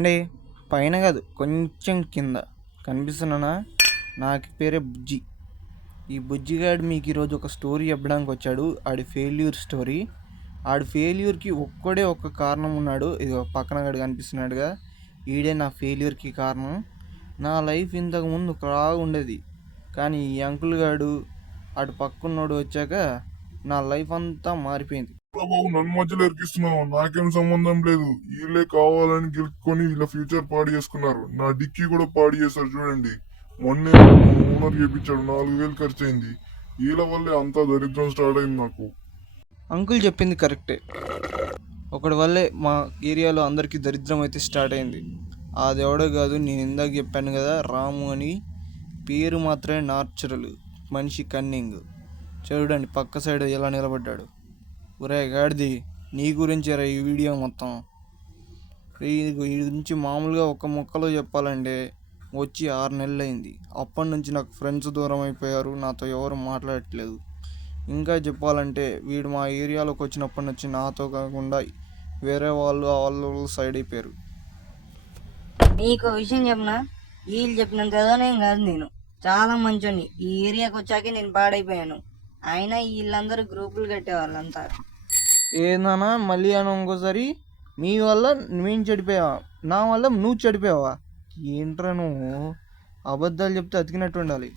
అండి పైన కాదు కొంచెం కింద కనిపిస్తున్నానా? నాకు పేరే బుజ్జి. ఈ బుజ్జిగాడు మీకు ఈరోజు ఒక స్టోరీ చెప్పడానికి వచ్చాడు. ఆడి ఫెయిల్యూర్ స్టోరీ. ఆడి ఫెయిల్యూర్కి ఒక్కడే ఒక్క కారణం ఉన్నాడు. ఇది పక్కన గడు కనిపిస్తున్నాడుగా, ఈడే నా ఫెయిల్యూర్కి కారణం. నా లైఫ్ ఇంతకుముందు ఒకలా ఉండేది, కానీ ఈ అంకుల్ గాడు అటు పక్కన్నోడు వచ్చాక నా లైఫ్ అంతా మారిపోయింది. బాబు నన్ను మధ్యలో ఎరికిస్తున్నావు, నాకేం సంబంధం లేదు. వీళ్ళే కావాలని గెలుపుకొని వీళ్ళ ఫ్యూచర్ పాడు చేసుకున్నారు. నా డిక్కీ కూడా పాడు చేశారు చూడండి. మొన్నే ఓనర్ చేపించాడు, 4,000 ఖర్చు అయింది. వీళ్ళ వల్లే అంతా దరిద్రం స్టార్ట్ అయింది నాకు. అంకుల్ చెప్పింది కరెక్టే. ఒకటి వల్లే మా ఏరియాలో అందరికీ దరిద్రం అయితే స్టార్ట్ అయింది. అది ఎవడో కాదు, నేను ఇందాక చెప్పాను కదా, రాము అని. పేరు మాత్రమే నాచురల్, మనిషి కన్నింగ్. చూడండి పక్క సైడ్ ఎలా నిలబడ్డాడు. ఒరే గాడిది, నీ గురించి రా ఈ వీడియో మొత్తం. వీడి గురించి మామూలుగా ఒక ముక్కలో చెప్పాలంటే వచ్చి 6 నెలలు అయింది. అప్పటి నుంచి నాకు ఫ్రెండ్స్ దూరం అయిపోయారు, నాతో ఎవరు మాట్లాడట్లేదు. ఇంకా చెప్పాలంటే వీడు మా ఏరియాలోకి వచ్చినప్పటి నుంచి నాతో కాకుండా వేరే వాళ్ళ సైడ్ అయిపోయారు. నీకు విషయం చెప్పనా, వీళ్ళు చెప్పినంత ఏదోనేం కాదు. నేను చాలా మంచోని. ఈ ఏరియాకి వచ్చాకే నేను పాడైపోయాను. అయినా వీళ్ళందరూ గ్రూపులు కట్టేవాళ్ళంతా. ఏందన్నా మళ్ళీ అని ఇంకోసారి? మీ వల్ల మేము చెడిపోయావా? నా వల్ల నువ్వు చెడిపోయావా? ఏంట్రా నువ్వు అబద్ధాలు చెప్తే అతికినట్టు ఉండాలి.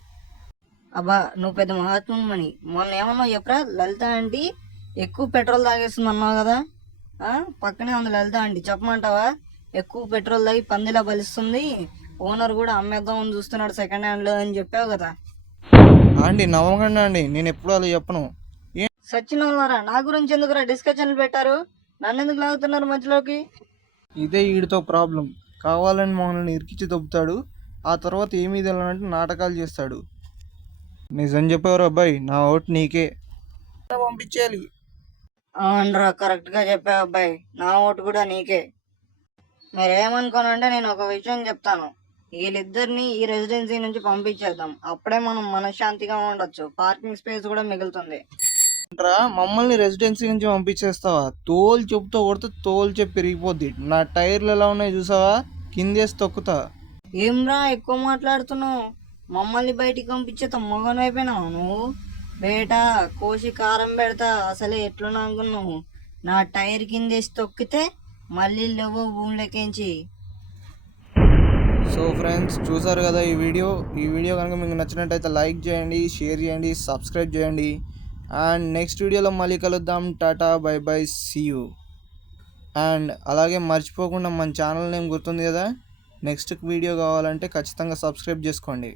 అబ్బా నువ్వు పెద్ద మహాత్ముని. మొన్న ఏమన్నావు చెప్పరా? లలిత ఆంటీ ఎక్కువ పెట్రోల్ తాగేస్తుంది అన్నావు కదా. పక్కనే ఉంది లలిత ఆంటీ, చెప్పమంటావా? ఎక్కువ పెట్రోల్ తాగి పందిలా బలిస్తుంది, ఓనర్ కూడా అమ్మేద్దామని చూస్తున్నాడు సెకండ్ హ్యాండ్లో అని చెప్పావు కదా. ఆంటీ నవ్వకండి అండి, నేను ఎప్పుడు అలా చెప్పను. సచిన వాళ్ళారా, నా గురించి ఎందుకురా డిస్కషన్లు పెట్టారు? నన్ను ఎందుకు లాగుతున్నారు మధ్యలోకి? ఇదే వీడితో ప్రాబ్లం. కావాలని మమ్మల్ని ఇరికిచ్చి దొబ్బుతాడు, ఆ తర్వాత ఏమీ తెలియనంటే నాటకాలు చేస్తాడు. నిజం చెప్పేవారు అబ్బాయి, నా ఓటు నీకే పంపించేయాలి. అవునరా, కరెక్ట్గా చెప్పావు అబ్బాయి, నా ఓటు కూడా నీకే. మీరేమనుకోనంటే నేను ఒక విషయం చెప్తాను. వీళ్ళిద్దరిని ఈ రెసిడెన్సీ నుంచి పంపించేద్దాం. అప్పుడే మనం మనశ్శాంతిగా ఉండొచ్చు, పార్కింగ్ స్పేస్ కూడా మిగులుతుంది. మమ్మల్ని రెసిడెన్సీ నుంచి పంపించేస్తావా? తోలు చెప్పుతో కొడితే తోలు చెప్పి పెరిగిపోద్ది. నా టైర్లు ఎలా ఉన్నాయి చూసావా? కిందేసి తొక్కుతా. ఏమ్రా ఎక్కువ మాట్లాడుతున్నావు? మమ్మల్ని బయటికి పంపించేత మొగన్ అయిపోయినావు నువ్వు. బేటా కోసి కారం పెడతా. అసలే ఎట్లున్నా అనుకున్నావు? నా టైర్ కిందేసి తొక్కితే మళ్ళీ లేవు భూమిలోకించి. సో ఫ్రెండ్స్, చూసారు కదా ఈ వీడియో కనుక మీకు నచ్చినట్టయితే లైక్ చేయండి, షేర్ చేయండి, సబ్స్క్రైబ్ చేయండి. అండ్ నెక్స్ట్ వీడియోలో మళ్ళీ కలుద్దాం. Tata bye bye, see you. And అలాగే మర్చిపోకుండా మన ఛానల్ నేమ్ గుర్తుంది కదా, నెక్స్ట్ వీడియో కావాలంటే ఖచ్చితంగా సబ్స్క్రైబ్ చేసుకోండి.